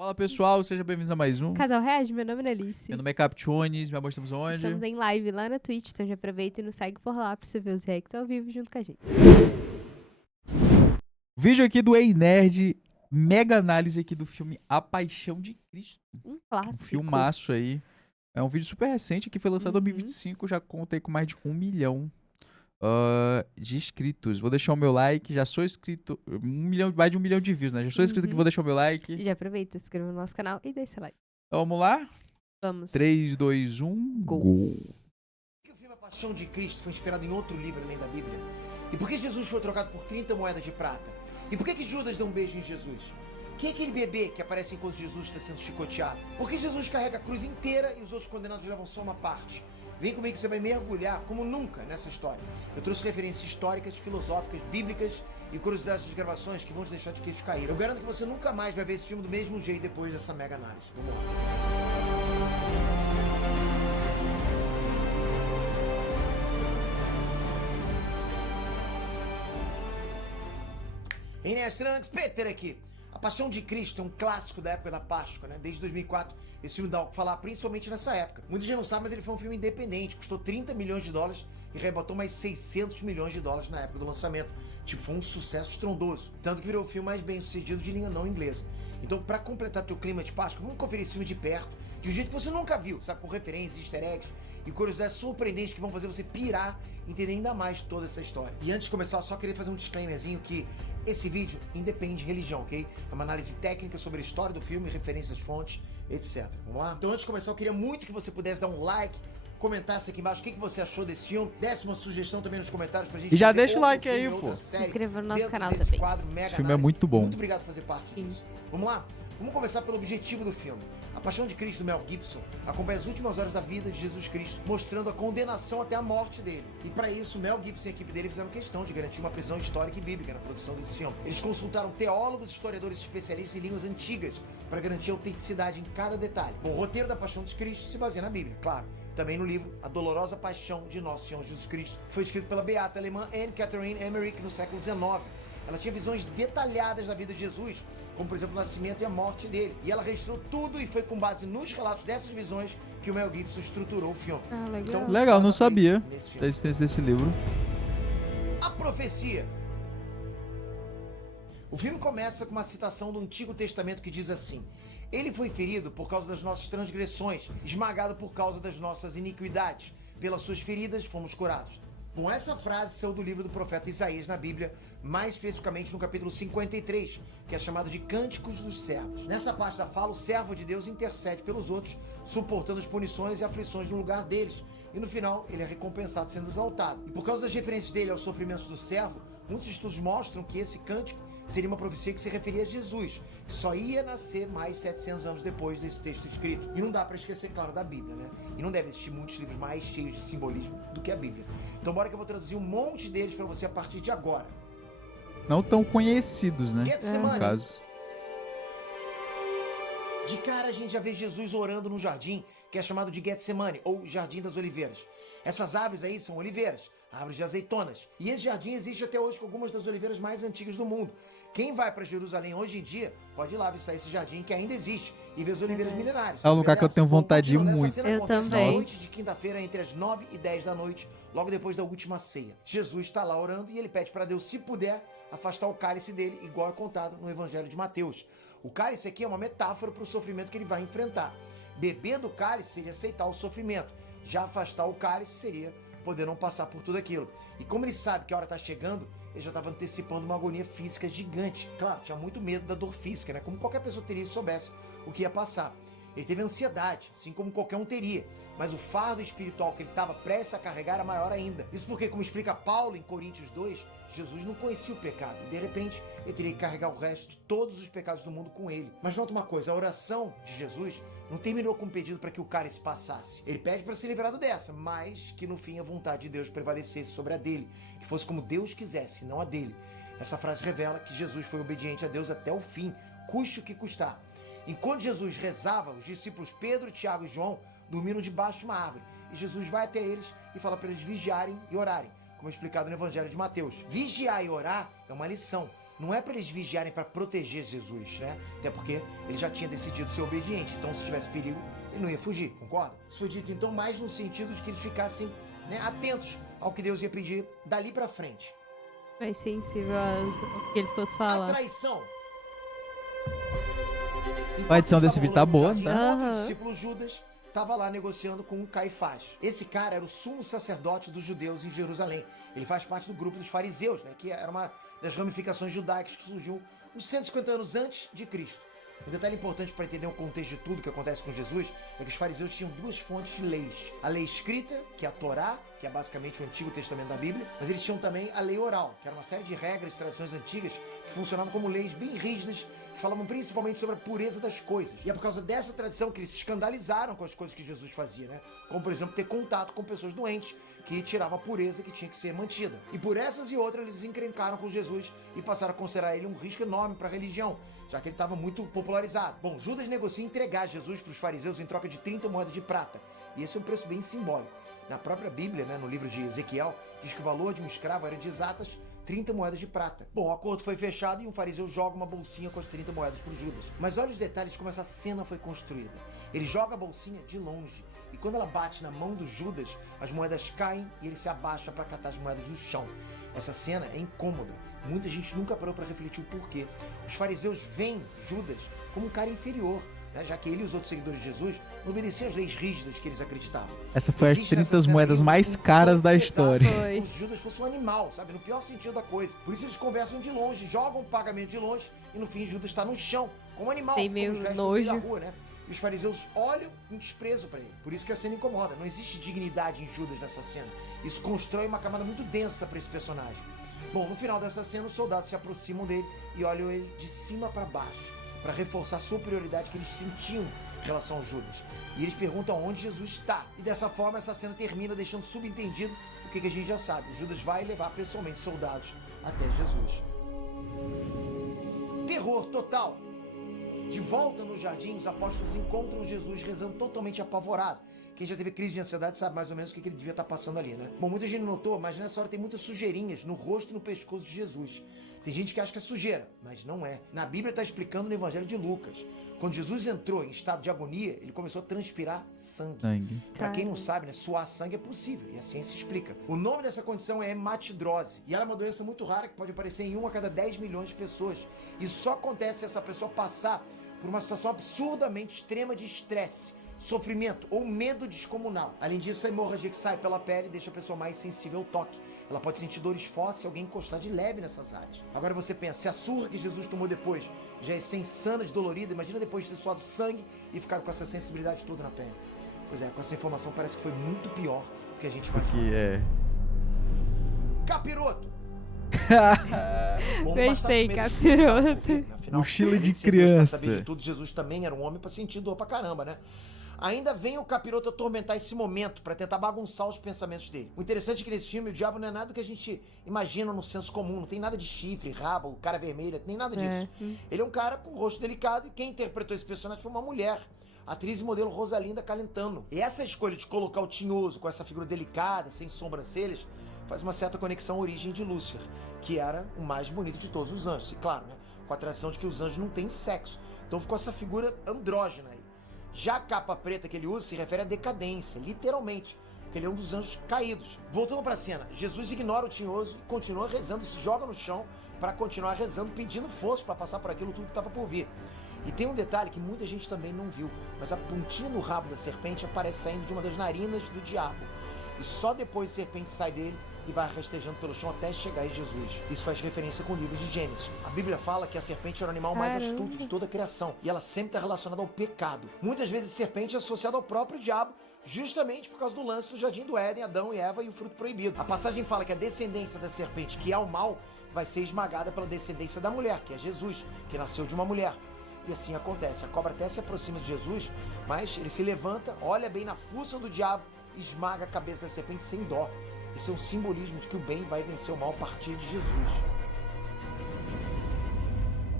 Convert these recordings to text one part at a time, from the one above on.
Fala pessoal, sejam bem-vindos a mais um. Casal Reage, meu nome é Alice. Meu nome é Captunes, meu amor, estamos onde? Estamos em live lá na Twitch, então já aproveita e nos segue por lá pra você ver os reacts ao vivo junto com a gente. Vídeo aqui do Ei Nerd, mega análise aqui do filme A Paixão de Cristo. Um Um clássico. filmaço aí. É um vídeo super recente que foi lançado em 2025, já contei com mais de 1 milhão de inscritos. Vou deixar o meu like, já sou inscrito, mais de 1 milhão de views, né? Já sou inscrito aqui, vou deixar o meu like. Já aproveita, se inscreva no nosso canal e deixa seu like. Então, vamos lá? Vamos. 3, 2, 1, Gol. gol. Por que o filme A Paixão de Cristo foi inspirado em outro livro além da Bíblia? E por que Jesus foi trocado por 30 moedas de prata? E por que Judas deu um beijo em Jesus? Quem é aquele bebê que aparece enquanto Jesus está sendo chicoteado? Por que Jesus carrega a cruz inteira e os outros condenados levam só uma parte? Vem comigo que você vai mergulhar como nunca nessa história. Eu trouxe referências históricas, filosóficas, bíblicas e curiosidades de gravações que vão te deixar de queixo cair. Eu garanto que você nunca mais vai ver esse filme do mesmo jeito depois dessa mega análise. Vamos lá. Inês Trunks, Peter aqui. A Paixão de Cristo é um clássico da época da Páscoa, né? Desde 2004, esse filme dá o que falar, principalmente nessa época. Muita gente não sabe, mas ele foi um filme independente, custou 30 milhões de dólares e arrebatou mais 600 milhões de dólares na época do lançamento. Tipo, foi um sucesso estrondoso. Tanto que virou o filme mais bem sucedido de língua não inglesa. Então, pra completar teu clima de Páscoa, vamos conferir esse filme de perto, de um jeito que você nunca viu, sabe? Com referências, easter eggs e curiosidades surpreendentes que vão fazer você pirar e entender ainda mais toda essa história. E antes de começar, eu só queria fazer um disclaimerzinho que esse vídeo independe de religião, ok? É uma análise técnica sobre a história do filme, referências, fontes, etc. Vamos lá? Então, antes de começar, eu queria muito que você pudesse dar um like, comentasse aqui embaixo o que você achou desse filme, desse uma sugestão também nos comentários pra gente. E já fazer deixa o outro like filme, aí, outra pô. série Se inscreva no nosso dentro canal desse também. quadro Mega Esse filme é Análise. muito bom. Muito obrigado por fazer parte disso. Vamos lá? Vamos começar pelo objetivo do filme. A Paixão de Cristo, do Mel Gibson, acompanha as últimas horas da vida de Jesus Cristo, mostrando a condenação até a morte dele. E para isso, Mel Gibson e a equipe dele fizeram questão de garantir uma prisão histórica e bíblica na produção desse filme. Eles consultaram teólogos, historiadores especialistas em línguas antigas para garantir a autenticidade em cada detalhe. Bom, o roteiro da Paixão de Cristo se baseia na Bíblia, claro. Também no livro A Dolorosa Paixão de Nosso Senhor Jesus Cristo, que foi escrito pela beata alemã Anne Catherine Emmerich no século XIX. Ela tinha visões detalhadas da vida de Jesus, como por exemplo o nascimento e a morte dele. E ela registrou tudo e foi com base nos relatos dessas visões que o Mel Gibson estruturou o filme. Ah, legal. Então, Legal, não bora sabia nesse filme. desse livro. A profecia. O filme começa com uma citação do Antigo Testamento que diz assim: ele foi ferido por causa das nossas transgressões, esmagado por causa das nossas iniquidades. Pelas suas feridas fomos curados. Bom, essa frase saiu do livro do profeta Isaías na Bíblia, mais especificamente no capítulo 53, que é chamado de Cânticos dos Servos. Nessa parte da fala, o servo de Deus intercede pelos outros, suportando as punições e aflições no lugar deles. E no final, ele é recompensado sendo exaltado. E por causa das referências dele aos sofrimentos do servo, muitos estudos mostram que esse cântico seria uma profecia que se referia a Jesus, que só ia nascer mais 700 anos depois desse texto escrito. E não dá para esquecer, claro, da Bíblia, né? E não deve existir muitos livros mais cheios de simbolismo do que a Bíblia. Então bora que eu vou traduzir um monte deles para você a partir de agora. Não tão conhecidos, né? Getsemane. No caso. De cara a gente já vê Jesus orando no jardim, que é chamado de Getsemane, ou Jardim das Oliveiras. Essas árvores aí são oliveiras, árvores de azeitonas. E esse jardim existe até hoje com algumas das oliveiras mais antigas do mundo. Quem vai para Jerusalém hoje em dia, pode ir lá visitar esse jardim que ainda existe e ver as oliveiras milenares. É um lugar que eu tenho vontade de ir Continuando, muito. essa cena Eu acontece também. na noite de quinta-feira, entre as 9 e 10 da noite, logo depois da última ceia. Jesus está lá orando e ele pede para Deus, se puder, afastar o cálice dele, igual é contado no Evangelho de Mateus. O cálice aqui é uma metáfora para o sofrimento que ele vai enfrentar. Beber do cálice seria aceitar o sofrimento. Já afastar o cálice seria poder não passar por tudo aquilo. E como ele sabe que a hora está chegando, ele já estava antecipando uma agonia física gigante. Claro, tinha muito medo da dor física, né? Como qualquer pessoa teria se soubesse o que ia passar. Ele teve ansiedade, assim como qualquer um teria. Mas o fardo espiritual que ele estava prestes a carregar era maior ainda. Isso porque, como explica Paulo em Coríntios 2, Jesus não conhecia o pecado. E de repente, ele teria que carregar o resto de todos os pecados do mundo com ele. Mas nota uma coisa, a oração de Jesus não terminou com um pedido para que o cálice passasse. Ele pede para ser liberado dessa, mas que no fim a vontade de Deus prevalecesse sobre a dele. Que fosse como Deus quisesse, não a dele. Essa frase revela que Jesus foi obediente a Deus até o fim, custe o que custar. Enquanto Jesus rezava, os discípulos Pedro, Tiago e João dormiram debaixo de uma árvore. E Jesus vai até eles e fala para eles vigiarem e orarem, como é explicado no Evangelho de Mateus. Vigiar e orar é uma lição. não é para eles vigiarem para proteger Jesus, né? Até porque ele já tinha decidido ser obediente, então se tivesse perigo, ele não ia fugir, concorda? Isso foi dito então mais no sentido de que eles ficassem, né, atentos ao que Deus ia pedir dali para frente. Mais sensível ao que ele fosse A falar. traição. A edição desse vídeo tá boa, tá? tá? O Aham. discípulo Judas estava lá negociando com o Caifás. Esse cara era o sumo sacerdote dos judeus em Jerusalém. Ele faz parte do grupo dos fariseus, né, que era uma das ramificações judaicas que surgiu uns 150 anos antes de Cristo. Um detalhe importante para entender o contexto de tudo que acontece com Jesus é que os fariseus tinham duas fontes de leis. A lei escrita, que é a Torá, que é basicamente o Antigo Testamento da Bíblia, mas eles tinham também a lei oral, que era uma série de regras e tradições antigas que funcionavam como leis bem rígidas, que falavam principalmente sobre a pureza das coisas. E é por causa dessa tradição que eles se escandalizaram com as coisas que Jesus fazia, né? Como, por exemplo, ter contato com pessoas doentes, que tiravam a pureza que tinha que ser mantida. E por essas e outras, eles encrencaram com Jesus e passaram a considerar ele um risco enorme para a religião, já que ele estava muito popularizado. Bom, Judas negocia entregar Jesus para os fariseus em troca de 30 moedas de prata. E esse é um preço bem simbólico. Na própria Bíblia, né, no livro de Ezequiel, diz que o valor de um escravo era de exatas 30 moedas de prata. Bom, o acordo foi fechado e um fariseu joga uma bolsinha com as 30 moedas para Judas. Mas olha os detalhes de como essa cena foi construída. Ele joga a bolsinha de longe e quando ela bate na mão do Judas, as moedas caem e ele se abaixa para catar as moedas do chão. Essa cena é incômoda. Muita gente nunca parou para refletir o porquê. Os fariseus veem Judas como um cara inferior, né, já que ele e os outros seguidores de Jesus não obedeciam às leis rígidas que eles acreditavam. Essa foi as Existe nessa 30 cena moedas aí um mais tom caras da pesado, história. Foi. como se Judas fosse um animal, sabe? No pior sentido da coisa. Por isso eles conversam de longe, jogam o pagamento de longe e no fim Judas está no chão, como um animal. Tem como meio os restos no meio da nojo. rua, né? E os fariseus olham com desprezo para ele. Por isso que a cena incomoda. Não existe dignidade em Judas nessa cena. Isso constrói uma camada muito densa para esse personagem. Bom, no final dessa cena, os soldados se aproximam dele e olham ele de cima para baixo, para reforçar a superioridade que eles sentiam em relação ao Judas. E eles perguntam onde Jesus está. E dessa forma, essa cena termina deixando subentendido o que a gente já sabe. Judas vai levar pessoalmente soldados até Jesus. Terror total. De volta no jardim, os apóstolos encontram Jesus rezando totalmente apavorado. Quem já teve crise de ansiedade sabe mais ou menos o que ele devia estar passando ali, né? Bom, muita gente notou, mas nessa hora tem muitas sujeirinhas no rosto e no pescoço de Jesus. Tem gente que acha que é sujeira, mas não é. Na Bíblia está explicando no Evangelho de Lucas. Quando Jesus entrou em estado de agonia, ele começou a transpirar sangue. Pra quem não sabe, né, suar sangue é possível, e a ciência explica. O nome dessa condição é hematidrose, e ela é uma doença muito rara que pode aparecer em 1 a cada 10 milhões de pessoas. E só acontece se essa pessoa passar por uma situação absurdamente extrema de estresse, sofrimento ou medo descomunal. Além disso, a hemorragia que sai pela pele deixa a pessoa mais sensível ao toque. Ela pode sentir dores fortes se alguém encostar de leve nessas áreas. Agora você pensa, se a surra que Jesus tomou depois já é ser insana de dolorida, imagina depois de ter suado sangue e ficado com essa sensibilidade toda na pele. Pois é, com essa informação parece que foi muito pior do que a gente imagina. Que é. Capiroto! Gostei, capiroto. Mochila de Pra saber criança. de tudo, Jesus também era um homem pra sentir dor pra caramba, né? Ainda vem o capiroto atormentar esse momento pra tentar bagunçar os pensamentos dele. O interessante é que nesse filme o diabo não é nada do que a gente imagina no senso comum. Não tem nada de chifre, rabo, cara vermelha, nem nada disso. Ele é um cara com um rosto delicado e quem interpretou esse personagem foi uma mulher. A atriz e modelo Rosalinda Calentano. E essa escolha de colocar o tinhoso com essa figura delicada, sem sobrancelhas, faz uma certa conexão à origem de Lúcifer, que era o mais bonito de todos os anjos. E claro, né, com a tradição de que os anjos não têm sexo. Então ficou essa figura andrógena aí. Já a capa preta que ele usa se refere à decadência, literalmente, porque ele é um dos anjos caídos. Voltando pra cena, Jesus ignora o tinhoso e continua rezando, se joga no chão para continuar rezando, pedindo força para passar por aquilo tudo que estava por vir. E tem um detalhe que muita gente também não viu, mas a pontinha no rabo da serpente aparece saindo de uma das narinas do diabo. E só depois a serpente sai dele e vai rastejando pelo chão até chegar em Jesus. Isso faz referência com o livro de Gênesis. A Bíblia fala que a serpente era o animal mais astuto de toda a criação, e ela sempre está relacionada ao pecado. Muitas vezes a serpente é associada ao próprio diabo, justamente por causa do lance do Jardim do Éden, Adão e Eva e o fruto proibido. A passagem fala que a descendência da serpente, que é o mal, vai ser esmagada pela descendência da mulher, que é Jesus, que nasceu de uma mulher. E assim acontece. A cobra até se aproxima de Jesus, mas ele se levanta, olha bem na fuça do diabo, esmaga a cabeça da serpente sem dó. Esse é um simbolismo de que o bem vai vencer o mal a partir de Jesus.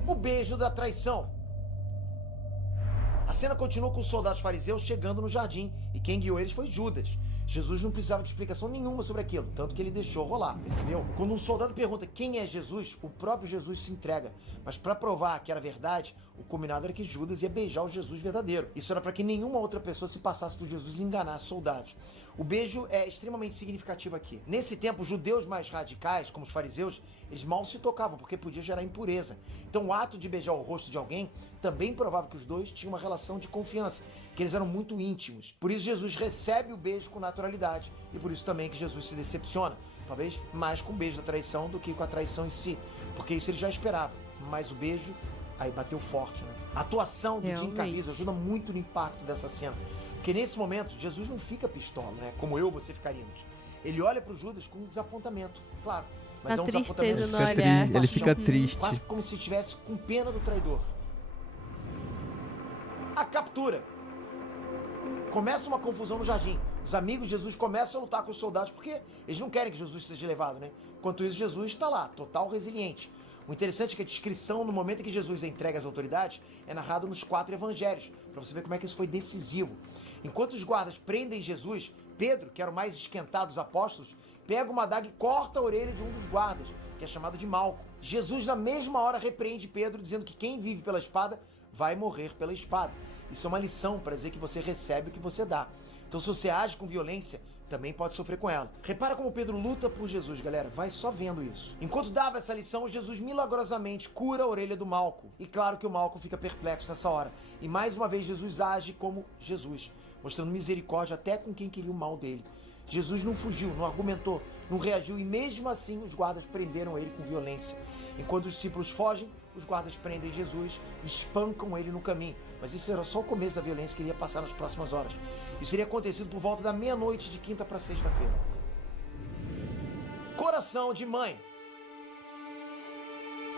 O beijo da traição. A cena continua com os soldados fariseus chegando no jardim, e quem guiou eles foi Judas. Jesus não precisava de explicação nenhuma sobre aquilo, tanto que ele deixou rolar, percebeu? Quando um soldado pergunta quem é Jesus, o próprio Jesus se entrega. Mas para provar que era verdade, o combinado era que Judas ia beijar o Jesus verdadeiro. Isso era para que nenhuma outra pessoa se passasse por Jesus e enganasse soldados. O beijo é extremamente significativo aqui. Nesse tempo, os judeus mais radicais, como os fariseus, eles mal se tocavam, porque podia gerar impureza. Então o ato de beijar o rosto de alguém também provava que os dois tinham uma relação de confiança, que eles eram muito íntimos. Por isso Jesus recebe o beijo com naturalidade, e por isso também que Jesus se decepciona. Talvez mais com o beijo da traição do que com a traição em si, porque isso ele já esperava. Mas o beijo, aí bateu forte, né? A atuação do Jim Caviezel ajuda muito no impacto dessa cena. Porque nesse momento, Jesus não fica pistola, né? Como eu e você ficaríamos. Ele olha pro Judas com um desapontamento, claro. Mas é um desapontamento. Ele fica triste. Quase como se estivesse com pena do traidor. A captura. Começa uma confusão no jardim. Os amigos de Jesus começam a lutar com os soldados porque eles não querem que Jesus seja levado, né? Enquanto isso, Jesus está lá, total resiliente. O interessante é que a descrição no momento em que Jesus é entregue às autoridades é narrado nos 4 evangelhos, para você ver como é que isso foi decisivo. Enquanto os guardas prendem Jesus, Pedro, que era o mais esquentado dos apóstolos, pega uma adaga e corta a orelha de um dos guardas, que é chamado de Malco. Jesus, na mesma hora, repreende Pedro, dizendo que quem vive pela espada vai morrer pela espada. Isso é uma lição para dizer que você recebe o que você dá. Então, se você age com violência, também pode sofrer com ela. Repara como Pedro luta por Jesus, galera. Vai só vendo isso. Enquanto dava essa lição, Jesus milagrosamente cura a orelha do Malco. E claro que o Malco fica perplexo nessa hora. E mais uma vez Jesus age como Jesus, mostrando misericórdia até com quem queria o mal dele. Jesus não fugiu, não argumentou, não reagiu e mesmo assim os guardas prenderam ele com violência. Enquanto os discípulos fogem, os guardas prendem Jesus e espancam ele no caminho. Mas isso era só o começo da violência que iria passar nas próximas horas. Isso teria acontecido por volta da meia-noite de quinta para sexta-feira. Coração de mãe.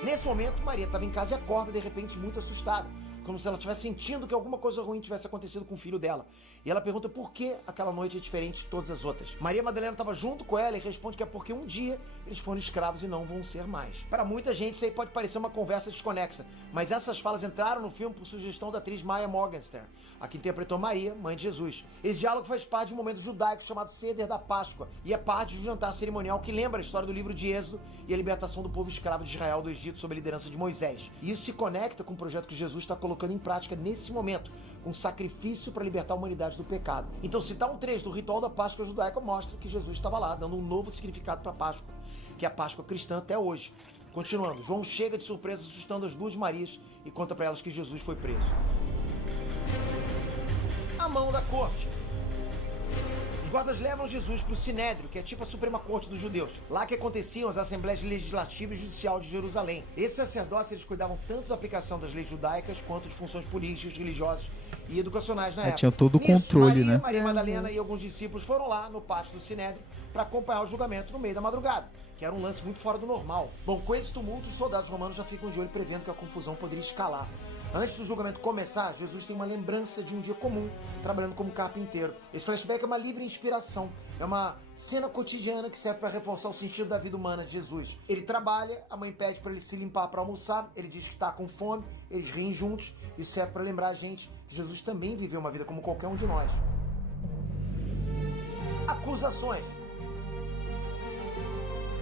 Nesse momento, Maria estava em casa e acorda de repente muito assustada, como se ela estivesse sentindo que alguma coisa ruim tivesse acontecido com o filho dela. E ela pergunta por que aquela noite é diferente de todas as outras. Maria Madalena estava junto com ela e responde que é porque um dia eles foram escravos e não vão ser mais. Para muita gente isso aí pode parecer uma conversa desconexa, mas essas falas entraram no filme por sugestão da atriz Maya Morgenstern, a que interpretou Maria, mãe de Jesus. Esse diálogo faz parte de um momento judaico chamado Seder da Páscoa e é parte de um jantar cerimonial que lembra a história do livro de Êxodo e a libertação do povo escravo de Israel do Egito sob a liderança de Moisés. E isso se conecta com o projeto que Jesus está colocando em prática nesse momento, com sacrifício para libertar a humanidade do pecado. Então citar um trecho do ritual da Páscoa judaica mostra que Jesus estava lá, dando um novo significado para a Páscoa, que é a Páscoa cristã até hoje. Continuando, João chega de surpresa assustando as 2 Marias e conta para elas que Jesus foi preso. A mão da corte. Os guardas levam Jesus para o Sinédrio, que é tipo a Suprema Corte dos judeus. Lá que aconteciam as assembleias legislativa e judicial de Jerusalém. Esses sacerdotes eles cuidavam tanto da aplicação das leis judaicas quanto de funções políticas, religiosas e educacionais na época. Tinha todo o controle, né? Maria Madalena e alguns discípulos foram lá no pátio do Sinédrio para acompanhar o julgamento no meio da madrugada, que era um lance muito fora do normal. Bom, com esse tumulto, os soldados romanos já ficam de olho prevendo que a confusão poderia escalar. Antes do julgamento começar, Jesus tem uma lembrança de um dia comum, trabalhando como carpinteiro. Esse flashback é uma livre inspiração, é uma cena cotidiana que serve para reforçar o sentido da vida humana de Jesus. Ele trabalha, a mãe pede para ele se limpar para almoçar, ele diz que está com fome, eles riem juntos, isso serve para lembrar a gente que Jesus também viveu uma vida como qualquer um de nós. Acusações.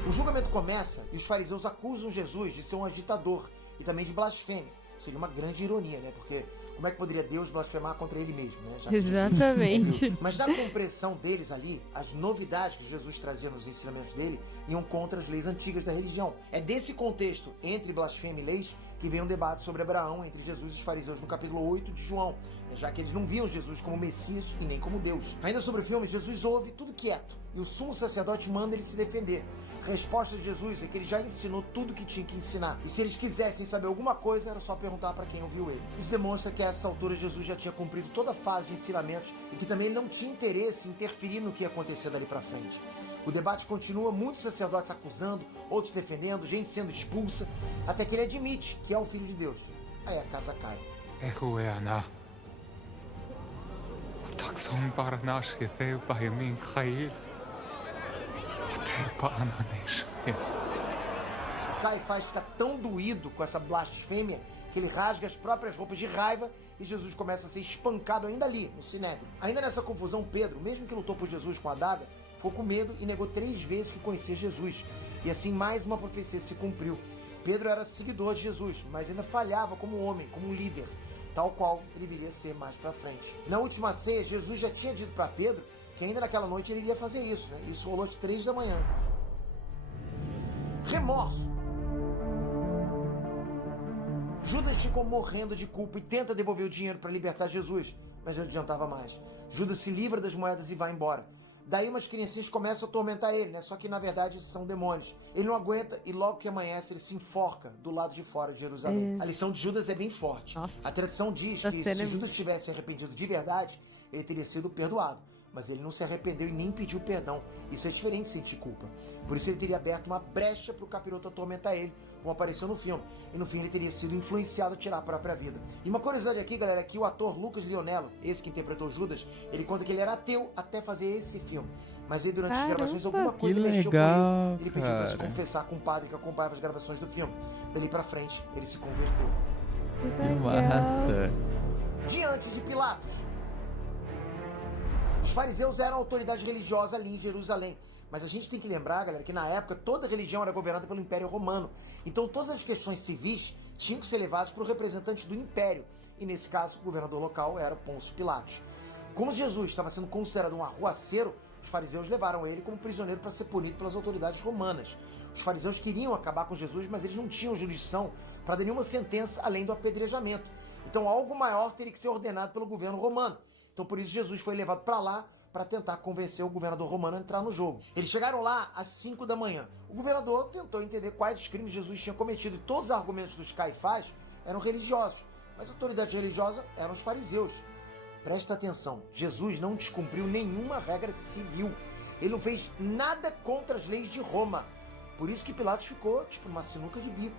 O julgamento começa e os fariseus acusam Jesus de ser um agitador e também de blasfêmia. Seria uma grande ironia, né? Porque como é que poderia Deus blasfemar contra ele mesmo, né? Exatamente. Mas na compreensão deles ali, as novidades que Jesus trazia nos ensinamentos dele iam contra as leis antigas da religião. É desse contexto, entre blasfêmia e leis, que vem um debate sobre Abraão entre Jesus e os fariseus no capítulo 8 de João, já que eles não viam Jesus como Messias e nem como Deus. Ainda sobre o filme, Jesus ouve tudo quieto e o sumo sacerdote manda ele se defender. A resposta de Jesus é que ele já ensinou tudo o que tinha que ensinar. E se eles quisessem saber alguma coisa, era só perguntar para quem ouviu ele. Isso demonstra que a essa altura Jesus já tinha cumprido toda a fase de ensinamentos e que também ele não tinha interesse em interferir no que ia acontecer dali para frente. O debate continua, muitos sacerdotes acusando, outros defendendo, gente sendo expulsa, até que ele admite que é o Filho de Deus. Aí a casa cai. Caifás fica tão doído com essa blasfêmia que ele rasga as próprias roupas de raiva e Jesus começa a ser espancado ainda ali, no Sinédrio. Ainda nessa confusão, Pedro, mesmo que lutou por Jesus com a adaga, ficou com medo e negou 3 vezes que conhecia Jesus. E assim mais uma profecia se cumpriu. Pedro era seguidor de Jesus, mas ainda falhava como homem, como líder, tal qual ele viria a ser mais pra frente. Na última ceia, Jesus já tinha dito para Pedro que ainda naquela noite ele iria fazer isso, né? Isso rolou às 3 da manhã. Remorso. Judas ficou morrendo de culpa e tenta devolver o dinheiro para libertar Jesus, mas não adiantava mais. Judas se livra das moedas e vai embora. Daí umas criancinhas começam a atormentar ele, né? Só que na verdade são demônios. Ele não aguenta e logo que amanhece ele se enforca do lado de fora de Jerusalém. A lição de Judas é bem forte. Nossa. A tradição diz que se Judas tivesse arrependido de verdade, ele teria sido perdoado. Mas ele não se arrependeu e nem pediu perdão. Isso é diferente de sentir culpa. Por isso ele teria aberto uma brecha para o capiroto atormentar ele, como apareceu no filme. E no fim ele teria sido influenciado a tirar a própria vida. E uma curiosidade aqui, galera, é que o ator Lucas Lionello, esse que interpretou Judas, ele conta que ele era ateu até fazer esse filme. Mas aí durante as gravações alguma coisa mexeu com ele. Ele pediu para se confessar com o padre que acompanhava as gravações do filme. Dali pra frente, ele se converteu. Que massa. Diante de Pilatos. Os fariseus eram a autoridade religiosa ali em Jerusalém. Mas a gente tem que lembrar, galera, que na época toda religião era governada pelo Império Romano. Então todas as questões civis tinham que ser levadas para o representante do Império. E nesse caso, o governador local era Pôncio Pilatos. Como Jesus estava sendo considerado um arruaceiro, os fariseus levaram ele como prisioneiro para ser punido pelas autoridades romanas. Os fariseus queriam acabar com Jesus, mas eles não tinham jurisdição para dar nenhuma sentença além do apedrejamento. Então algo maior teria que ser ordenado pelo governo romano. Então por isso Jesus foi levado para lá para tentar convencer o governador romano a entrar no jogo. Eles chegaram lá às 5 da manhã. O governador tentou entender quais os crimes Jesus tinha cometido e todos os argumentos dos Caifás eram religiosos, mas a autoridade religiosa eram os fariseus. Presta atenção, Jesus não descumpriu nenhuma regra civil. Ele não fez nada contra as leis de Roma. Por isso que Pilatos ficou tipo uma sinuca de bico.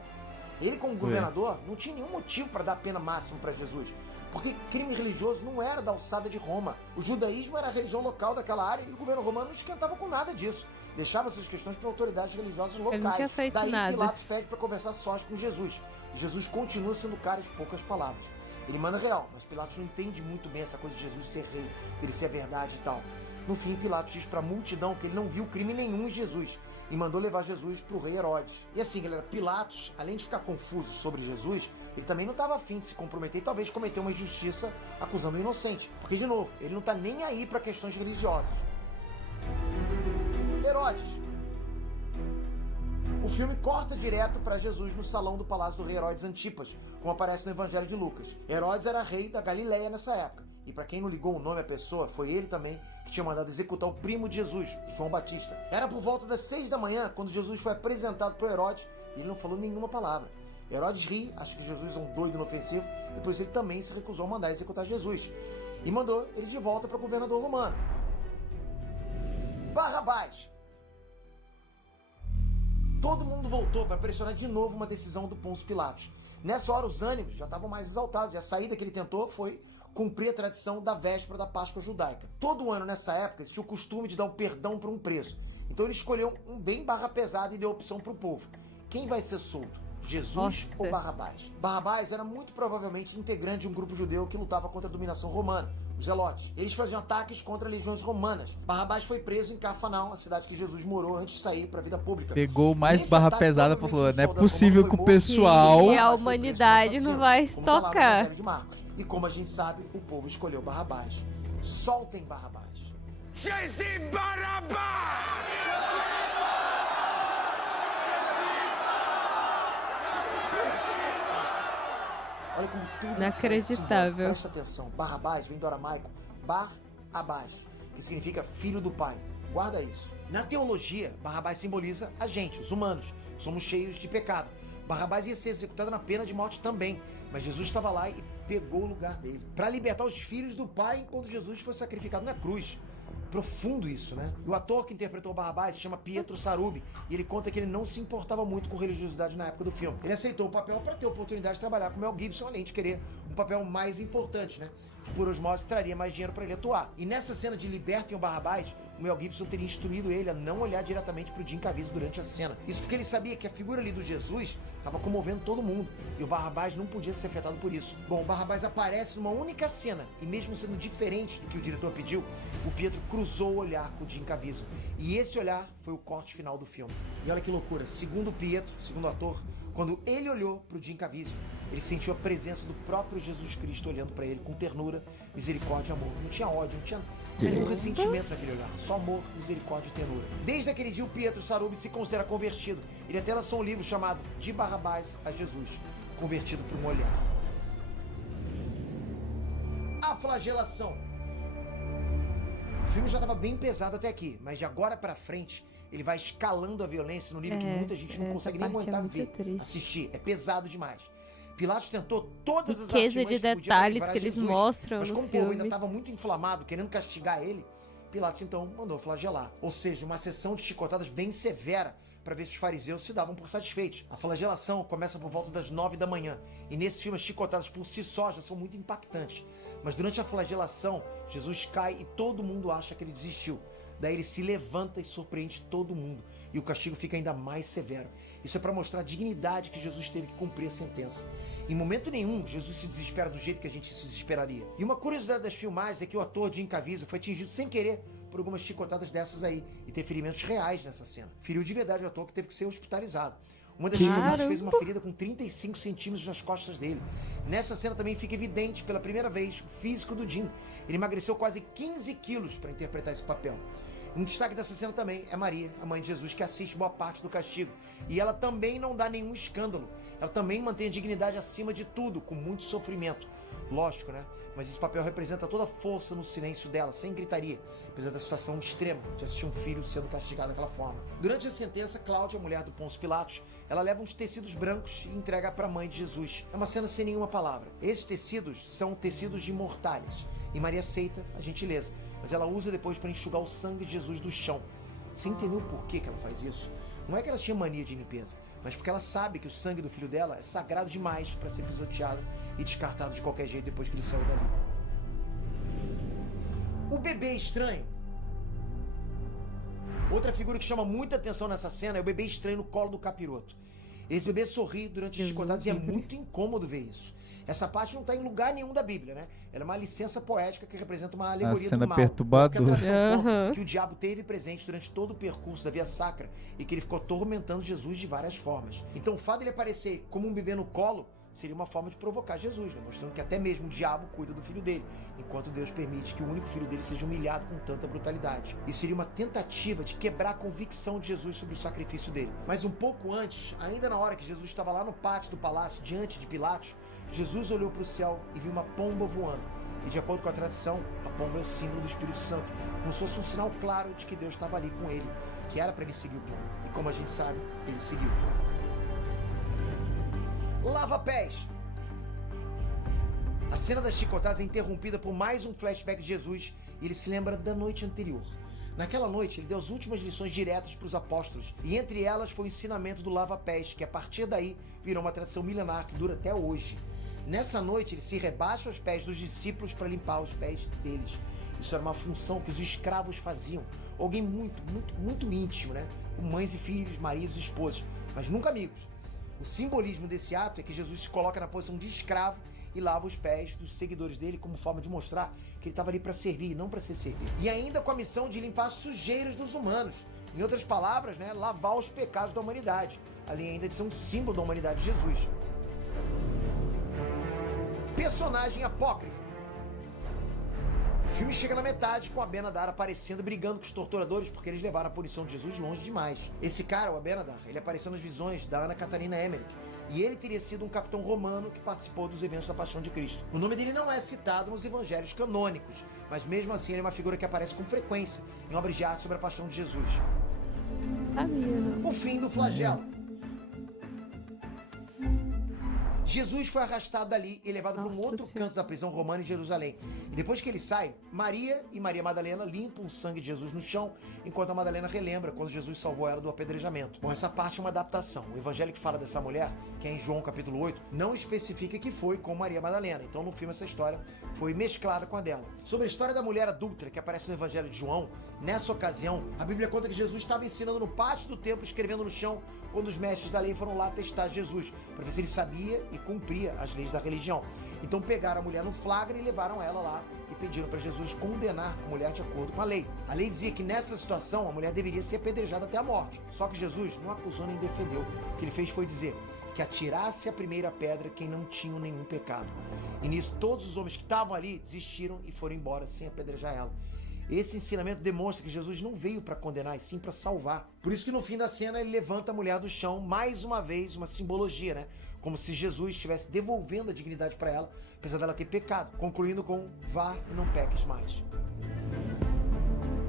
Ele como governador não tinha nenhum motivo para dar pena máxima para Jesus. Porque crime religioso não era da alçada de Roma. O judaísmo era a religião local daquela área e o governo romano não esquentava com nada disso. Deixava essas questões para autoridades religiosas locais. Ele não tinha feito Daí nada. Pilatos pede para conversar sós com Jesus. Jesus continua sendo cara de poucas palavras. Ele manda real, mas Pilatos não entende muito bem essa coisa de Jesus ser rei, ele ser a verdade e tal. No fim, Pilatos diz para a multidão que ele não viu crime nenhum em Jesus e mandou levar Jesus para o rei Herodes. E assim, galera, Pilatos, além de ficar confuso sobre Jesus, ele também não estava afim de se comprometer e talvez cometer uma injustiça acusando o inocente. Porque, de novo, ele não está nem aí para questões religiosas. Herodes. O filme corta direto para Jesus no salão do palácio do rei Herodes Antipas, como aparece no Evangelho de Lucas. Herodes era rei da Galileia nessa época. E para quem não ligou o nome à pessoa, foi ele também que tinha mandado executar o primo de Jesus, João Batista. Era por volta das 6 da manhã, quando Jesus foi apresentado para Herodes, e ele não falou nenhuma palavra. Herodes ri, acha que Jesus é um doido inofensivo, e por isso ele também se recusou a mandar executar Jesus. E mandou ele de volta para o governador romano. Barrabás. Todo mundo voltou para pressionar de novo uma decisão do Pôncio Pilatos. Nessa hora os ânimos já estavam mais exaltados e a saída que ele tentou foi cumprir a tradição da véspera da Páscoa judaica. Todo ano nessa época existia o costume de dar o perdão para um preso. Então ele escolheu um bem barra pesada e deu opção para o povo. Quem vai ser solto? Jesus ou Barrabás? Barrabás era muito provavelmente integrante de um grupo judeu que lutava contra a dominação romana, os Zelotes. Eles faziam ataques contra legiões romanas. Barrabás foi preso em Cafarnaum, a cidade que Jesus morou antes de sair para a vida pública. Pegou mais barra pesada pra falar, não é soldado possível romano que o foi morto. pessoal... E a humanidade não vai Como tá lá no tocar. Evangelho de Marcos. E como a gente sabe, o povo escolheu Barrabás. Soltem Barrabás. Olha como tudo Inacreditável. simbólico. Presta atenção. Barrabás vem do aramaico Bar-Abás, que significa filho do pai. Guarda isso. Na teologia, Barrabás simboliza a gente, os humanos. Somos cheios de pecado. Barrabás ia ser executado na pena de morte também, mas Jesus estava lá e pegou o lugar dele para libertar os filhos do pai enquanto Jesus foi sacrificado na cruz. Profundo isso, né? E o ator que interpretou Barrabás se chama Pietro Sarubi, e ele conta que ele não se importava muito com religiosidade na época do filme. Ele aceitou o papel para ter a oportunidade de trabalhar com Mel Gibson, além de querer um papel mais importante, né? Que por osmose traria mais dinheiro para ele atuar. E nessa cena de Libertem o Barrabás, o Mel Gibson teria instruído ele a não olhar diretamente para o Jim Caviezel durante a cena. Isso porque ele sabia que a figura ali do Jesus estava comovendo todo mundo e o Barrabás não podia ser afetado por isso. Bom, o Barrabás aparece numa única cena e mesmo sendo diferente do que o diretor pediu, o Pietro cruzou o olhar com o Jim Caviezel. E esse olhar foi o corte final do filme. E olha que loucura, segundo o Pietro, segundo o ator, quando ele olhou para o Jim Caviezel, ele sentiu a presença do próprio Jesus Cristo olhando para ele com ternura, misericórdia e amor. Não tinha ódio, não tinha nenhum ressentimento naquele olhar. Só amor, misericórdia e ternura. Desde aquele dia, o Pietro Sarubi se considera convertido. Ele até lançou um livro chamado De Barrabás a Jesus, convertido por um olhar. A flagelação. O filme já estava bem pesado até aqui, mas de agora para frente, ele vai escalando a violência no nível que muita gente não consegue nem aguentar ver, assistir. É pesado demais. Pilatos tentou todas as riqueza de detalhes que eles mostram no filme. Mas como o povo ainda estava muito inflamado, querendo castigar ele, Pilatos então mandou flagelar. Ou seja, uma sessão de chicotadas bem severa para ver se os fariseus se davam por satisfeitos. A flagelação começa por volta das 9 da manhã. E nesse filme as chicotadas por si só já são muito impactantes. Mas durante a flagelação, Jesus cai e todo mundo acha que ele desistiu. Daí ele se levanta e surpreende todo mundo. E o castigo fica ainda mais severo. Isso é para mostrar a dignidade que Jesus teve que cumprir a sentença. Em momento nenhum, Jesus se desespera do jeito que a gente se desesperaria. E uma curiosidade das filmagens é que o ator Jim Caviezel foi atingido sem querer por algumas chicotadas dessas aí. E tem ferimentos reais nessa cena. Feriu de verdade o ator, que teve que ser hospitalizado. Uma das chicotadas fez uma ferida com 35 centímetros nas costas dele. Nessa cena também fica evidente, pela primeira vez, o físico do Jim. Ele emagreceu quase 15 quilos para interpretar esse papel. Um destaque dessa cena também é Maria, a mãe de Jesus, que assiste boa parte do castigo. E ela também não dá nenhum escândalo. Ela também mantém a dignidade acima de tudo, com muito sofrimento. Lógico, né? Mas esse papel representa toda a força no silêncio dela, sem gritaria, apesar da situação extrema de assistir um filho sendo castigado daquela forma. Durante a sentença, Cláudia, a mulher do Pôncio Pilatos, ela leva uns tecidos brancos e entrega para a mãe de Jesus. É uma cena sem nenhuma palavra. Esses tecidos são tecidos de mortalhas. E Maria aceita a gentileza, mas ela usa depois para enxugar o sangue de Jesus do chão. Você entendeu o porquê que ela faz isso? Não é que ela tinha mania de limpeza, mas porque ela sabe que o sangue do filho dela é sagrado demais para ser pisoteado e descartado de qualquer jeito depois que ele saiu dali. O bebê estranho. Outra figura que chama muita atenção nessa cena é o bebê estranho no colo do capiroto. Esse bebê sorri durante as chicotadas e é muito incômodo ver isso. Essa parte não está em lugar nenhum da Bíblia, né? Ela é uma licença poética que representa uma alegoria do mal. Perturbadora. Que o diabo teve presente durante todo o percurso da Via Sacra e que ele ficou atormentando Jesus de várias formas. Então o fato de ele aparecer como um bebê no colo seria uma forma de provocar Jesus, né? Mostrando que até mesmo o diabo cuida do filho dele, enquanto Deus permite que o único filho dele seja humilhado com tanta brutalidade. Isso seria uma tentativa de quebrar a convicção de Jesus sobre o sacrifício dele. Mas um pouco antes, ainda na hora que Jesus estava lá no pátio do palácio, diante de Pilatos, Jesus olhou para o céu e viu uma pomba voando. E de acordo com a tradição, a pomba é o símbolo do Espírito Santo, como se fosse um sinal claro de que Deus estava ali com ele, que era para ele seguir o plano. E como a gente sabe, ele seguiu. Lava-pés. A cena das chicotadas é interrompida por mais um flashback de Jesus e ele se lembra da noite anterior. Naquela noite, ele deu as últimas lições diretas para os apóstolos e entre elas foi o ensinamento do lava-pés, que a partir daí virou uma tradição milenar que dura até hoje. Nessa noite, ele se rebaixa aos pés dos discípulos para limpar os pés deles. Isso era uma função que os escravos faziam. Alguém muito íntimo, né? Com mães e filhos, maridos e esposas, mas nunca amigos. O simbolismo desse ato é que Jesus se coloca na posição de escravo e lava os pés dos seguidores dele como forma de mostrar que ele estava ali para servir e não para ser servido. E ainda com a missão de limpar as sujeiras dos humanos. Em outras palavras, né, lavar os pecados da humanidade. Além ainda de ser um símbolo da humanidade de Jesus. Personagem apócrifo. O filme chega na metade com Abenadar aparecendo brigando com os torturadores porque eles levaram a punição de Jesus longe demais. Esse cara, o Abenadar, ele apareceu nas visões da Ana Catarina Emmerich e ele teria sido um capitão romano que participou dos eventos da Paixão de Cristo. O nome dele não é citado nos evangelhos canônicos, mas mesmo assim ele é uma figura que aparece com frequência em obras de arte sobre a Paixão de Jesus. O fim do flagelo. Jesus foi arrastado dali e levado para um Nossa outro Senhora. canto da prisão romana em Jerusalém. E depois que ele sai, Maria e Maria Madalena limpam o sangue de Jesus no chão, enquanto a Madalena relembra quando Jesus salvou ela do apedrejamento. Bom, essa parte é uma adaptação. O evangelho que fala dessa mulher, que é em João capítulo 8, não especifica que foi com Maria Madalena. Então no filme essa história foi mesclada com a dela. Sobre a história da mulher adúltera que aparece no evangelho de João, nessa ocasião, a Bíblia conta que Jesus estava ensinando no pátio do templo, escrevendo no chão, quando os mestres da lei foram lá testar Jesus, para ver se ele sabia e cumpria as leis da religião. Então pegaram a mulher no flagra e levaram ela lá e pediram para Jesus condenar a mulher de acordo com a lei. A lei dizia que nessa situação a mulher deveria ser apedrejada até a morte. Só que Jesus não acusou nem defendeu. O que ele fez foi dizer que atirasse a primeira pedra quem não tinha nenhum pecado. E nisso todos os homens que estavam ali desistiram e foram embora sem apedrejar ela. Esse ensinamento demonstra que Jesus não veio para condenar, e sim para salvar. Por isso que no fim da cena ele levanta a mulher do chão, mais uma vez uma simbologia, né? Como se Jesus estivesse devolvendo a dignidade para ela, apesar dela ter pecado. Concluindo com: vá e não peques mais.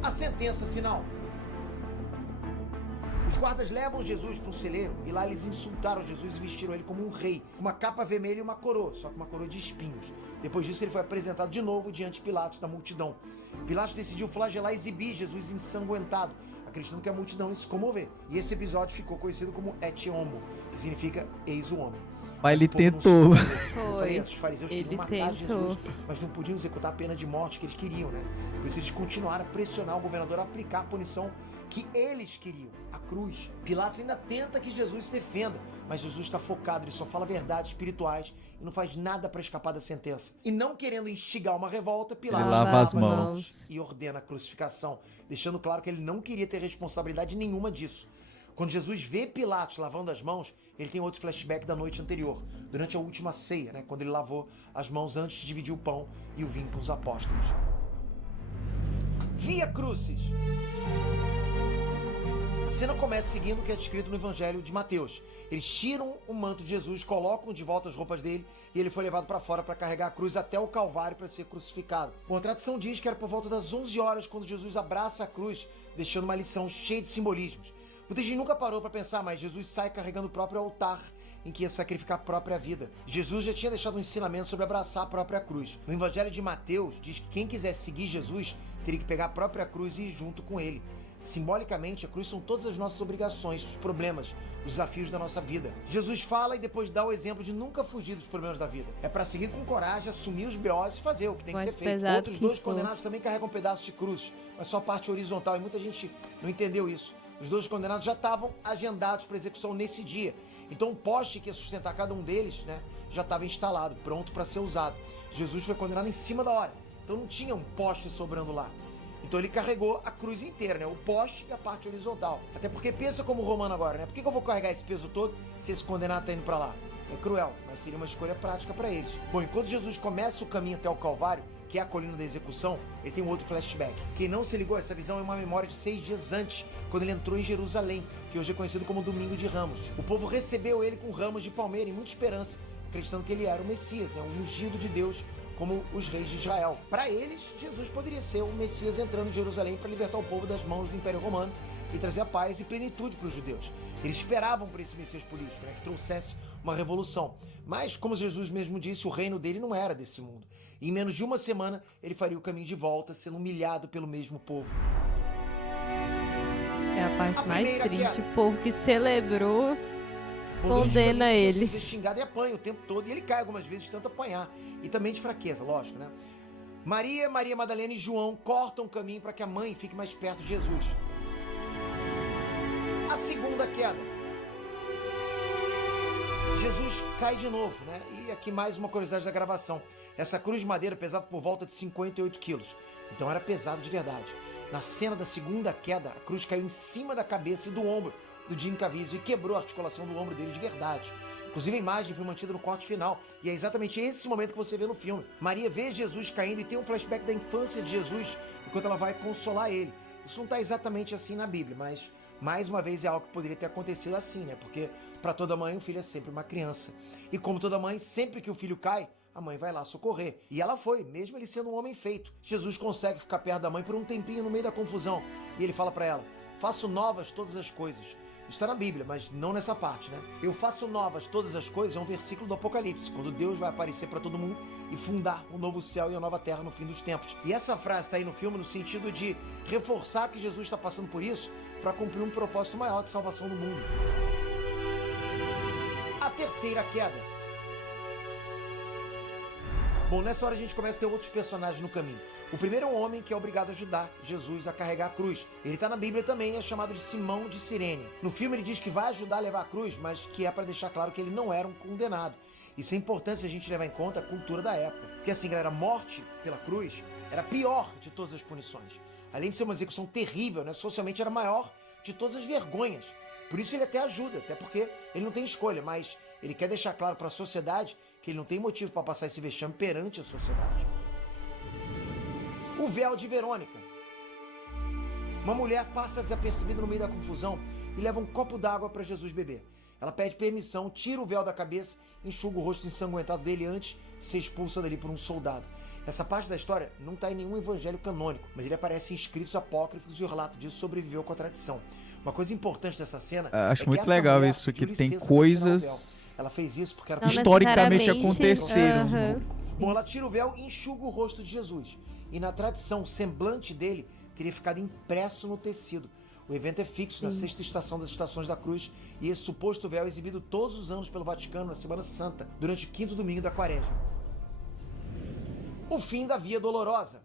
A sentença final. Os guardas levam Jesus para um celeiro e lá eles insultaram Jesus e vestiram ele como um rei, com uma capa vermelha e uma coroa, só que uma coroa de espinhos. Depois disso ele foi apresentado de novo diante de Pilatos da multidão. Pilatos decidiu flagelar e exibir Jesus ensanguentado, acreditando que a multidão ia se comover. E esse episódio ficou conhecido como Et Homo, que significa eis o homem. Mas ele o povo não se tentou. comoveu. Eu falei, Foi. os fariseus Ele queriam matar tentou. Jesus, mas não podiam executar a pena de morte que eles queriam, né? Por isso eles continuaram a pressionar o governador a aplicar a punição que eles queriam, a cruz. Pilatos ainda tenta que Jesus se defenda, mas Jesus está focado, ele só fala verdades espirituais e não faz nada para escapar da sentença. E não querendo instigar uma revolta, Pilatos Ele lava as mãos. e ordena a crucificação, deixando claro que ele não queria ter responsabilidade nenhuma disso. Quando Jesus vê Pilatos lavando as mãos, ele tem outro flashback da noite anterior, durante a última ceia, né, quando ele lavou as mãos antes de dividir o pão e o vinho com os apóstolos. Via Crucis. A cena começa seguindo o que é descrito no Evangelho de Mateus. Eles tiram o manto de Jesus, colocam de volta as roupas dele e ele foi levado para fora para carregar a cruz até o Calvário para ser crucificado. Bom, a tradição diz que era por volta das 11 horas quando Jesus abraça a cruz, deixando uma lição cheia de simbolismos. Muita gente nunca parou para pensar, mas Jesus sai carregando o próprio altar em que ia sacrificar a própria vida. Jesus já tinha deixado um ensinamento sobre abraçar a própria cruz. No Evangelho de Mateus diz que quem quisesse seguir Jesus teria que pegar a própria cruz e ir junto com ele. Simbolicamente, a cruz são todas as nossas obrigações, os problemas, os desafios da nossa vida. Jesus fala e depois dá o exemplo de nunca fugir dos problemas da vida. É para seguir com coragem, assumir os B.O.s e fazer o que tem que Mais ser feito. pesado Outros que dois for. condenados também carregam pedaços de cruz, mas só a parte horizontal, e muita gente não entendeu isso. Os dois condenados já estavam agendados para execução nesse dia. Então o poste que ia sustentar cada um deles, né, já estava instalado, pronto para ser usado. Jesus foi condenado em cima da hora, então não tinha um poste sobrando lá. Então ele carregou a cruz inteira, né? O poste e a parte horizontal. Até porque pensa como romano agora, né? Por que eu vou carregar esse peso todo se esse condenado tá indo para lá? É cruel, mas seria uma escolha prática para eles. Bom, enquanto Jesus começa o caminho até o Calvário, que é a colina da execução, ele tem um outro flashback. Quem não se ligou, essa visão é uma memória de 6 dias antes, quando ele entrou em Jerusalém, que hoje é conhecido como Domingo de Ramos. O povo recebeu ele com ramos de palmeira e muita esperança, acreditando que ele era o Messias, né? Um ungido de Deus, como os reis de Israel. Para eles, Jesus poderia ser o Messias entrando em Jerusalém para libertar o povo das mãos do Império Romano e trazer a paz e plenitude para os judeus. Eles esperavam por esse Messias político, né, que trouxesse uma revolução. Mas, como Jesus mesmo disse, o reino dele não era desse mundo. E em menos de uma semana, ele faria o caminho de volta, sendo humilhado pelo mesmo povo. É a parte A mais primeira triste. queda. O povo que celebrou Durante o condena caminho, ele. Jesus é xingado e apanha o tempo todo, e ele cai algumas vezes de tanto apanhar. E também de fraqueza, lógico, né? Maria, Maria Madalena e João cortam o caminho para que a mãe fique mais perto de Jesus. A segunda queda. Jesus cai de novo, né? E aqui mais uma curiosidade da gravação. Essa cruz de madeira pesava por volta de 58 quilos. Então era pesado de verdade. Na cena da segunda queda, a cruz caiu em cima da cabeça e do ombro do Jim Caviezel e quebrou a articulação do ombro dele de verdade. Inclusive a imagem foi mantida no corte final, e é exatamente esse momento que você vê no filme. Maria vê Jesus caindo e tem um flashback da infância de Jesus, enquanto ela vai consolar ele. Isso não está exatamente assim na Bíblia, mas mais uma vez é algo que poderia ter acontecido assim, né? Porque para toda mãe o filho é sempre uma criança. E como toda mãe, sempre que o filho cai, a mãe vai lá socorrer. E ela foi, mesmo ele sendo um homem feito. Jesus consegue ficar perto da mãe por um tempinho no meio da confusão. E ele fala para ela: faço novas todas as coisas. Isso está na Bíblia, mas não nessa parte, né? Eu faço novas todas as coisas é um versículo do Apocalipse, quando Deus vai aparecer para todo mundo e fundar um novo céu e uma nova terra no fim dos tempos. E essa frase está aí no filme no sentido de reforçar que Jesus está passando por isso para cumprir um propósito maior de salvação do mundo. A terceira queda. Bom, nessa hora a gente começa a ter outros personagens no caminho. O primeiro é um homem que é obrigado a ajudar Jesus a carregar a cruz. Ele está na Bíblia também, é chamado de Simão de Cirene. No filme ele diz que vai ajudar a levar a cruz, mas que é para deixar claro que ele não era um condenado. Isso é importante se a gente levar em conta a cultura da época. Porque assim, galera, a morte pela cruz era a pior de todas as punições. Além de ser uma execução terrível, né, socialmente era a maior de todas as vergonhas. Por isso ele até ajuda, até porque ele não tem escolha, mas ele quer deixar claro para a sociedade que ele não tem motivo para passar esse vexame perante a sociedade. O véu de Verônica. Uma mulher passa desapercebida no meio da confusão e leva um copo d'água para Jesus beber. Ela pede permissão, tira o véu da cabeça, enxuga o rosto ensanguentado dele antes de ser expulsa dali por um soldado. Essa parte da história não está em nenhum evangelho canônico, mas ele aparece em escritos apócrifos e o relato disso sobreviveu com a tradição. Uma coisa importante dessa cena Acho é muito que legal essa isso, que mulher tem pediu licença pra tirar o coisas véu. Ela fez isso porque era Não historicamente necessariamente, aconteceram. aham. Bom, ela tira o véu e enxuga o rosto de Jesus. E na tradição, o semblante dele teria ficado impresso no tecido. O evento é fixo na sexta estação das Estações da Cruz e esse suposto véu é exibido todos os anos pelo Vaticano na Semana Santa, durante o quinto domingo da Quaresma. O fim da Via Dolorosa.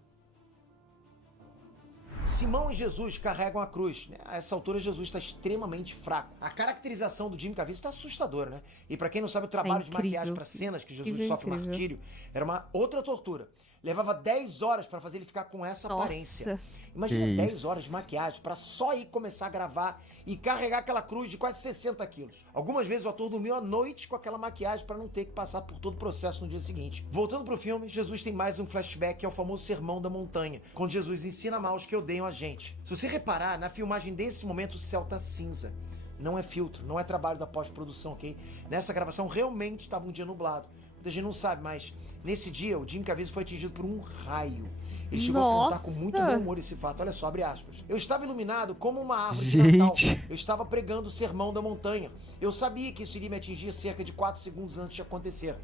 Simão e Jesus carregam a cruz. A essa altura, Jesus está extremamente fraco. A caracterização do Jim Caviezel está assustadora, né? E para quem não sabe, o trabalho de incrível. maquiagem para cenas que Jesus Incrível. sofre martírio era uma outra tortura. Levava 10 horas para fazer ele ficar com essa aparência. Nossa. Imagina Que 10 isso. horas de maquiagem para só ir começar a gravar e carregar aquela cruz de quase 60 quilos. Algumas vezes o ator dormiu à noite com aquela maquiagem para não ter que passar por todo o processo no dia seguinte. Voltando pro filme, Jesus tem mais um flashback que é o famoso Sermão da Montanha, quando Jesus ensina mal os que odeiam a gente. Se você reparar, na filmagem desse momento o céu tá cinza. Não é filtro, não é trabalho da pós-produção, ok? Nessa gravação realmente estava um dia nublado. Muita gente não sabe, mas nesse dia o Jim Caviezel foi atingido por um raio. Ele chegou a contar com muito bom humor esse fato. Olha só, abre aspas. Eu estava iluminado como uma árvore de Natal. Gente. Eu estava pregando o Sermão da Montanha. Eu sabia que isso iria me atingir cerca de 4 segundos antes de acontecer.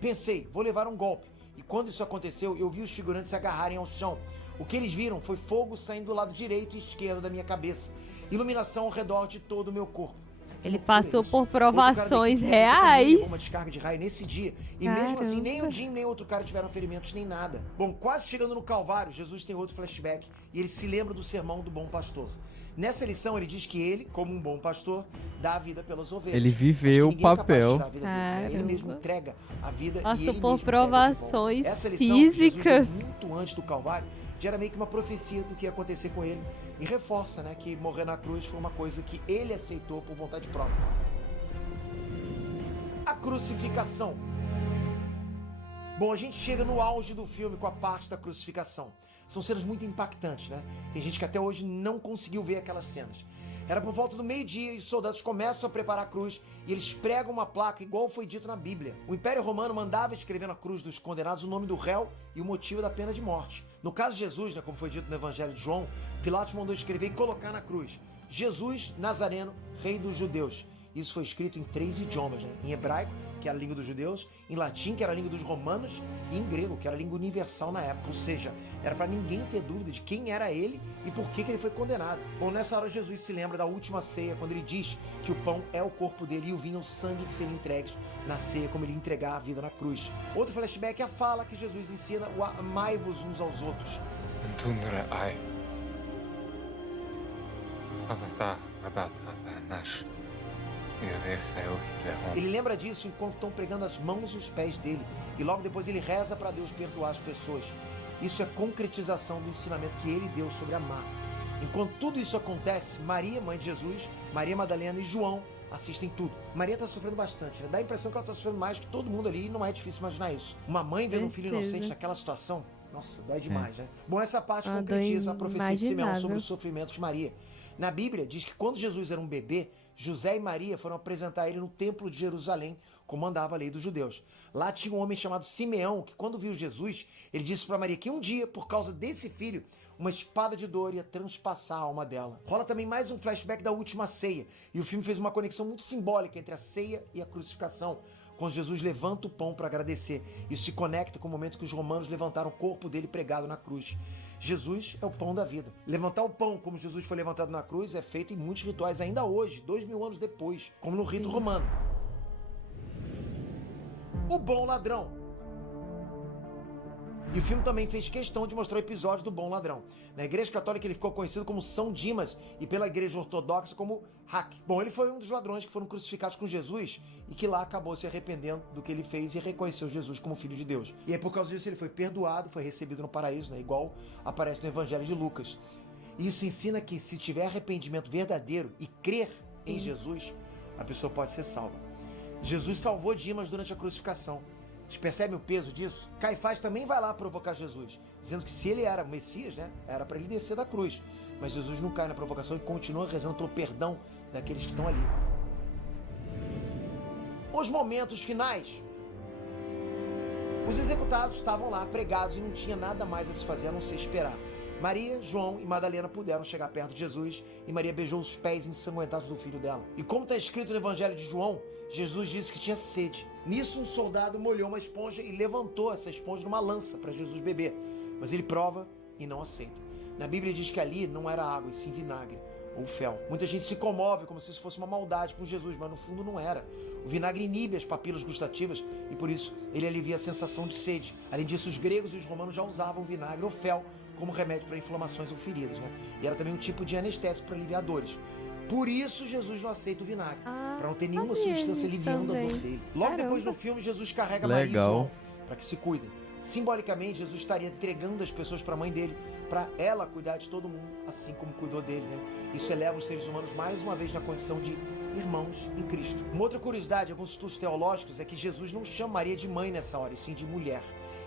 Pensei, vou levar um golpe. E quando isso aconteceu, eu vi os figurantes se agarrarem ao chão. O que eles viram foi fogo saindo do lado direito e esquerdo da minha cabeça. Iluminação ao redor de todo o meu corpo. Que Ele loucura passou isso. por Outro cara da provações equipe médica também reais. levou uma descarga de raio nesse dia. E mesmo assim, nem o Caramba. Jim nem outro cara tiveram ferimentos nem nada. Bom, quase chegando no Calvário, Jesus tem outro flashback e ele se lembra do sermão do bom pastor. Nessa lição, ele diz que ele, como um bom pastor, dá a vida pelas ovelhas. Ele viveu Mas que o ninguém é capaz de papel. tirar a vida dele, né? Ele mesmo Caramba. entrega a vida e Passou ele por mesmo pega de volta. provações Essa lição que Jesus deu físicas. muito antes do Calvário já era meio que uma profecia do que ia acontecer com ele e reforça, né, que morrer na cruz foi uma coisa que ele aceitou por vontade própria. A crucificação. Bom, a gente chega no auge do filme com a parte da crucificação. São cenas muito impactantes, né? Tem gente que até hoje não conseguiu ver aquelas cenas. Era por volta do meio-dia e os soldados começam a preparar a cruz e eles pregam uma placa igual foi dito na Bíblia. O Império Romano mandava escrever na cruz dos condenados o nome do réu e o motivo da pena de morte. No caso de Jesus, né, como foi dito no Evangelho de João, Pilatos mandou escrever e colocar na cruz: Jesus Nazareno, Rei dos Judeus. Isso foi escrito em 3 idiomas, né? Em hebraico, que era a língua dos judeus, em latim, que era a língua dos romanos, e em grego, que era a língua universal na época. Ou seja, era para ninguém ter dúvida de quem era ele e por que ele foi condenado. Bom, nessa hora Jesus se lembra da última ceia, quando ele diz que o pão é o corpo dele e o vinho é o sangue que seriam entregues na ceia, como ele ia entregar a vida na cruz. Outro flashback é a fala que Jesus ensina: o amai-vos uns aos outros. Ele lembra disso enquanto estão pregando as mãos e os pés dele. E logo depois ele reza para Deus perdoar as pessoas. Isso é concretização do ensinamento que ele deu sobre amar. Enquanto tudo isso acontece, Maria, mãe de Jesus, Maria Madalena e João assistem tudo. Maria está sofrendo bastante, né? Dá a impressão que ela está sofrendo mais que todo mundo ali e não é difícil imaginar isso. Uma mãe vendo um filho Certeza. inocente naquela situação, nossa, dói demais, né? Bom, essa parte Ah, concretiza a dói profecia de Simeão sobre imaginável. os sofrimentos de Maria. Na Bíblia, diz que quando Jesus era um bebê, José e Maria foram apresentar ele no templo de Jerusalém, como mandava a lei dos judeus. Lá tinha um homem chamado Simeão, que quando viu Jesus, ele disse para Maria que um dia, por causa desse filho, uma espada de dor ia transpassar a alma dela. Rola também mais um flashback da última ceia, e o filme fez uma conexão muito simbólica entre a ceia e a crucificação, quando Jesus levanta o pão para agradecer. Isso se conecta com o momento que os romanos levantaram o corpo dele pregado na cruz. Jesus é o pão da vida. Levantar o pão como Jesus foi levantado na cruz é feito em muitos rituais ainda hoje, 2000 anos depois, como no rito romano. O bom ladrão. E o filme também fez questão de mostrar o episódio do bom ladrão. Na Igreja Católica ele ficou conhecido como São Dimas e pela Igreja Ortodoxa como Hack. Bom, ele foi um dos ladrões que foram crucificados com Jesus e que lá acabou se arrependendo do que ele fez e reconheceu Jesus como Filho de Deus. E aí por causa disso ele foi perdoado, foi recebido no paraíso, né? Igual aparece no Evangelho de Lucas. E isso ensina que se tiver arrependimento verdadeiro e crer em Jesus, a pessoa pode ser salva. Jesus salvou Dimas durante a crucificação. Vocês percebem o peso disso? Caifás também vai lá provocar Jesus, dizendo que se ele era o Messias, né, era para ele descer da cruz. Mas Jesus não cai na provocação e continua rezando pelo perdão daqueles que estão ali. Os momentos finais. Os executados estavam lá pregados e não tinha nada mais a se fazer a não ser esperar. Maria, João e Madalena puderam chegar perto de Jesus e Maria beijou os pés ensanguentados do filho dela. E como está escrito no Evangelho de João, Jesus disse que tinha sede. Nisso um soldado molhou uma esponja e levantou essa esponja numa lança para Jesus beber. Mas ele prova e não aceita. Na Bíblia diz que ali não era água, e sim vinagre ou fel. Muita gente se comove como se isso fosse uma maldade com Jesus, mas no fundo não era. O vinagre inibe as papilas gustativas e por isso ele alivia a sensação de sede. Além disso, os gregos e os romanos já usavam vinagre ou fel como remédio para inflamações ou feridas, né? E era também um tipo de anestésico para aliviar dores. Por isso Jesus não aceita o vinagre, para não ter nenhuma substância aliviando a dor dele. Logo depois no filme, Jesus carrega Maria e João para que se cuidem. Simbolicamente, Jesus estaria entregando as pessoas para a mãe dele, para ela cuidar de todo mundo, assim como cuidou dele, né? Isso eleva os seres humanos mais uma vez na condição de irmãos em Cristo. Uma outra curiosidade, alguns estudos teológicos, é que Jesus não chama Maria de mãe nessa hora, e sim de mulher.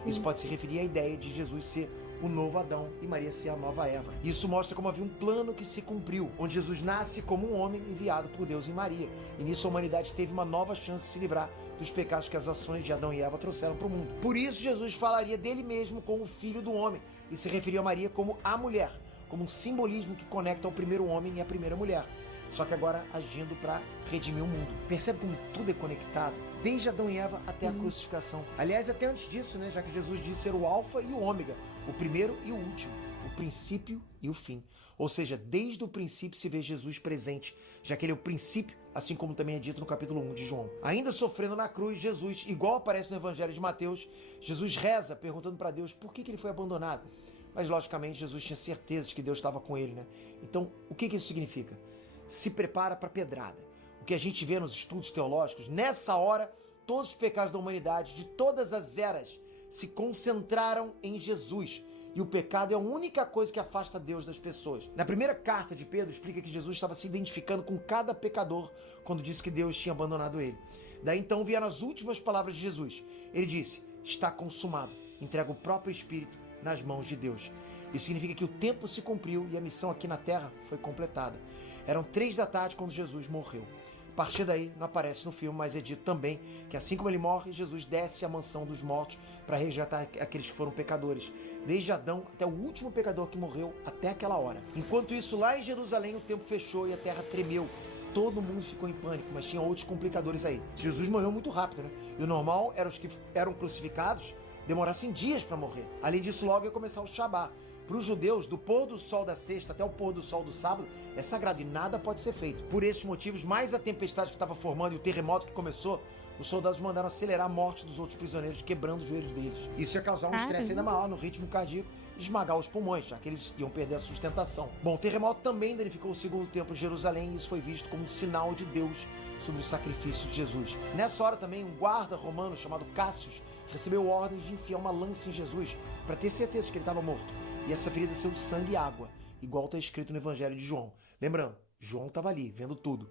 Isso pode se referir à ideia de Jesus ser o novo Adão e Maria ser a nova Eva. Isso mostra como havia um plano que se cumpriu, onde Jesus nasce como um homem enviado por Deus em Maria. E nisso a humanidade teve uma nova chance de se livrar dos pecados que as ações de Adão e Eva trouxeram para o mundo. Por isso Jesus falaria dele mesmo como o filho do homem e se referia a Maria como a mulher, como um simbolismo que conecta o primeiro homem e a primeira mulher. Só que agora agindo para redimir o mundo. Percebe como tudo é conectado? Desde Adão e Eva até a crucificação. Aliás, até antes disso, né? Já que Jesus disse ser o alfa e o ômega, o primeiro e o último, o princípio e o fim. Ou seja, desde o princípio se vê Jesus presente, já que ele é o princípio, assim como também é dito no capítulo 1 de João. Ainda sofrendo na cruz, Jesus, igual aparece no Evangelho de Mateus, Jesus reza perguntando para Deus por que ele foi abandonado. Mas, logicamente, Jesus tinha certeza de que Deus estava com ele, né? Então, o que isso significa? Se prepara para a pedrada. O que a gente vê nos estudos teológicos, nessa hora, todos os pecados da humanidade, de todas as eras, se concentraram em Jesus. E o pecado é a única coisa que afasta Deus das pessoas. Na primeira carta de Pedro, explica que Jesus estava se identificando com cada pecador quando disse que Deus tinha abandonado ele. Daí então vieram as últimas palavras de Jesus. Ele disse, está consumado. Entrega o próprio Espírito nas mãos de Deus. Isso significa que o tempo se cumpriu e a missão aqui na Terra foi completada. Eram 3 da tarde quando Jesus morreu. A partir daí, não aparece no filme, mas é dito também que assim como ele morre, Jesus desce à mansão dos mortos para resgatar aqueles que foram pecadores. Desde Adão até o último pecador que morreu até aquela hora. Enquanto isso, lá em Jerusalém, o tempo fechou e a terra tremeu. Todo mundo ficou em pânico, mas tinha outros complicadores aí. Jesus morreu muito rápido, né? E o normal era os que eram crucificados demorassem dias para morrer. Além disso, logo ia começar o Shabá. Para os judeus, do pôr do sol da sexta até o pôr do sol do sábado, é sagrado e nada pode ser feito. Por esses motivos, mais a tempestade que estava formando e o terremoto que começou, os soldados mandaram acelerar a morte dos outros prisioneiros, quebrando os joelhos deles. Isso ia causar um estresse ainda maior no ritmo cardíaco e esmagar os pulmões, já que eles iam perder a sustentação. Bom, o terremoto também danificou o segundo templo de Jerusalém e isso foi visto como um sinal de Deus sobre o sacrifício de Jesus. Nessa hora também, um guarda romano chamado Cássius recebeu ordens de enfiar uma lança em Jesus para ter certeza de que ele estava morto. E essa ferida desceu de sangue e água, igual está escrito no Evangelho de João. Lembrando, João estava ali, vendo tudo.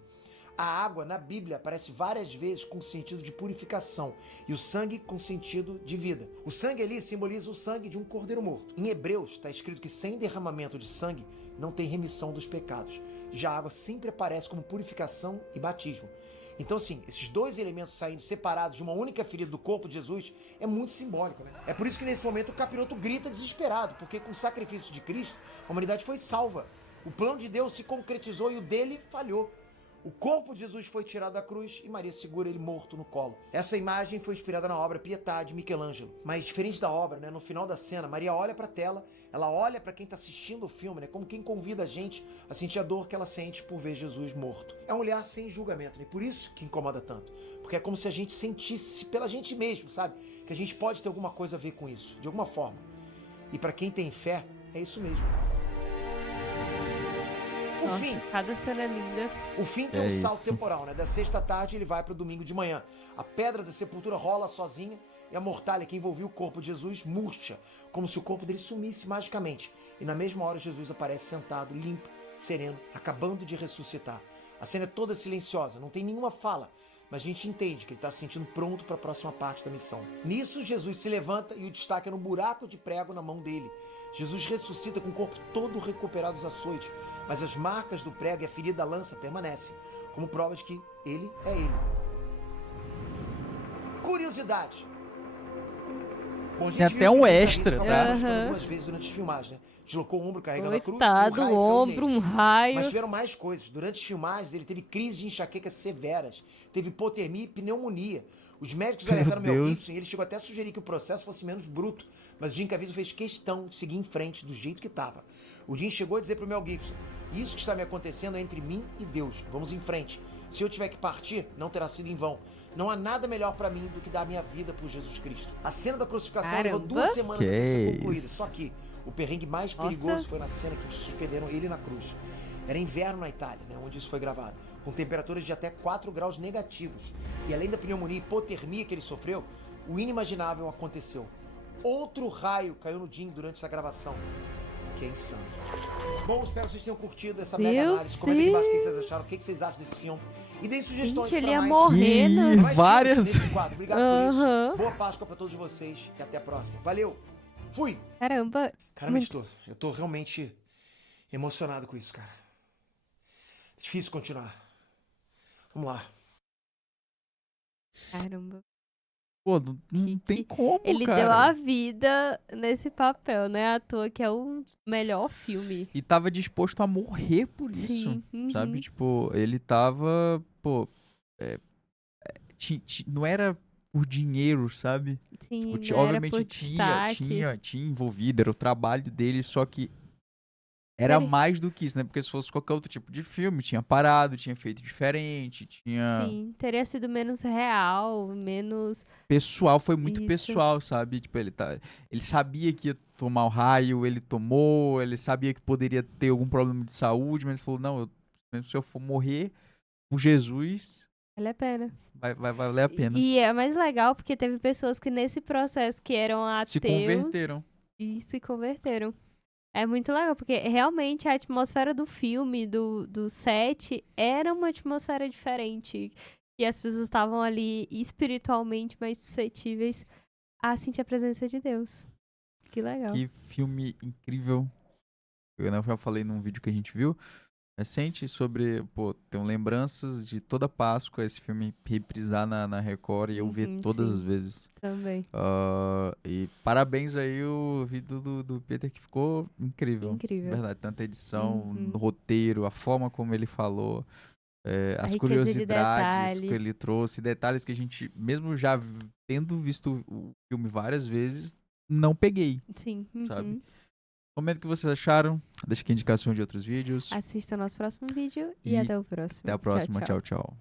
A água na Bíblia aparece várias vezes com sentido de purificação e o sangue com sentido de vida. O sangue ali simboliza o sangue de um cordeiro morto. Em Hebreus está escrito que sem derramamento de sangue não tem remissão dos pecados. Já a água sempre aparece como purificação e batismo. Então, assim, esses dois elementos saindo separados de uma única ferida do corpo de Jesus é muito simbólico, né? É por isso que nesse momento o capiroto grita desesperado, porque com o sacrifício de Cristo a humanidade foi salva. O plano de Deus se concretizou e o dele falhou. O corpo de Jesus foi tirado da cruz e Maria segura ele morto no colo. Essa imagem foi inspirada na obra Pietà de Michelangelo. Mas diferente da obra, né, no final da cena, Maria olha para a tela, ela olha para quem está assistindo o filme, né, como quem convida a gente a sentir a dor que ela sente por ver Jesus morto. É um olhar sem julgamento, né? Por isso que incomoda tanto. Porque é como se a gente sentisse pela gente mesmo, sabe? Que a gente pode ter alguma coisa a ver com isso, de alguma forma. E para quem tem fé, é isso mesmo. O Nossa, fim. cada cena é linda. O fim tem É um salto isso. temporal, né? Da sexta tarde ele vai para o domingo de manhã. A pedra da sepultura rola sozinha e a mortalha que envolvia o corpo de Jesus murcha, como se o corpo dele sumisse magicamente. E na mesma hora Jesus aparece sentado, limpo, sereno, acabando de ressuscitar. A cena é toda silenciosa, não tem nenhuma fala, mas a gente entende que ele está se sentindo pronto para a próxima parte da missão. Nisso, Jesus se levanta e o destaca no buraco de prego na mão dele. Jesus ressuscita com o corpo todo recuperado dos açoites, mas as marcas do prego e a ferida da lança permanecem, como prova de que ele é ele. Curiosidade. Bom, a gente Tem viu até que um o extra, jornalista tá? acabou Aham. algumas vezes durante as filmagens, né? Deslocou o ombro carregando a cruz. Coitado, e o raio caiu ombro, nele. um raio. Mas tiveram mais coisas. Durante as filmagens, ele teve crises de enxaqueca severas, teve hipotermia e pneumonia. Os médicos Meu alertaram Mel Deus. Gibson e ele chegou até a sugerir que o processo fosse menos bruto, mas o Jim Caviezel fez questão de seguir em frente do jeito que estava. O Jim chegou a dizer pro Mel Gibson: isso que está me acontecendo é entre mim e Deus. Vamos em frente. Se eu tiver que partir, não terá sido em vão. Não há nada melhor pra mim do que dar a minha vida por Jesus Cristo. A cena da crucificação levou Caramba. 2 semanas Que até ser concluída. isso. Só que o perrengue mais Nossa. perigoso foi na cena que suspenderam ele na cruz. Era inverno na Itália, né, onde isso foi gravado, com temperaturas de até 4 graus negativos. E além da pneumonia e hipotermia que ele sofreu, o inimaginável aconteceu. Outro raio caiu no Jim durante essa gravação. Que é insano. Bom, espero que vocês tenham curtido essa mega Meu análise. Comenta aqui embaixo o que Deus. vocês acharam, o que vocês acham desse filme. E deem sugestões Gente, ele pra ia mais... morrer, Que né? mais várias- filmes nesse quadro. Obrigado por isso. Aham. Boa Páscoa pra todos vocês e até a próxima. Valeu. Fui. Caramba. Caramba, eu tô realmente emocionado com isso, cara. Difícil continuar. Vamos lá. Caramba. Pô, não Que- tem como, Ele cara. deu a vida nesse papel, né? À toa que é o melhor filme. E tava disposto a morrer por isso. Sim. Uhum. Sabe? Tipo, ele tava, pô... não era por dinheiro, sabe? Sim, Tipo, não era obviamente por tinha destaque. envolvido, era o trabalho dele, só que era Ele- mais do que isso, né? Porque se fosse qualquer outro tipo de filme, tinha parado, tinha feito diferente, tinha... Sim, teria sido menos real, menos... Pessoal, foi muito Isso. pessoal, sabe? Tipo, ele sabia que ia tomar o raio, ele tomou, ele sabia que poderia ter algum problema de saúde, mas ele falou, não, mesmo se eu for morrer com Jesus, Vale a pena. vai valer a pena. E é mais legal porque teve pessoas que nesse processo que eram ateus... Se converteram. E se converteram. É muito legal, porque realmente a atmosfera do filme, do set, era uma atmosfera diferente. E as pessoas estavam ali espiritualmente mais suscetíveis a sentir a presença de Deus. Que legal. Que filme incrível. Eu já falei num vídeo que a gente viu recente sobre, pô, tenho lembranças de toda Páscoa esse filme reprisar na Record e eu ver Uhum, todas sim. as vezes. Também. E parabéns aí o vídeo do Peter que ficou incrível. Incrível. Verdade, tanta edição, Uhum. roteiro, a forma como ele falou, A as riqueza de curiosidades que detalhe. ele trouxe, detalhes que a gente, mesmo já tendo visto o filme várias vezes, não peguei. Sim. Sabe? Uhum. Comenta o que vocês acharam, deixa aqui indicações de outros vídeos. Assista o nosso próximo vídeo e E até o próximo. Até a próxima, Tchau, tchau. tchau.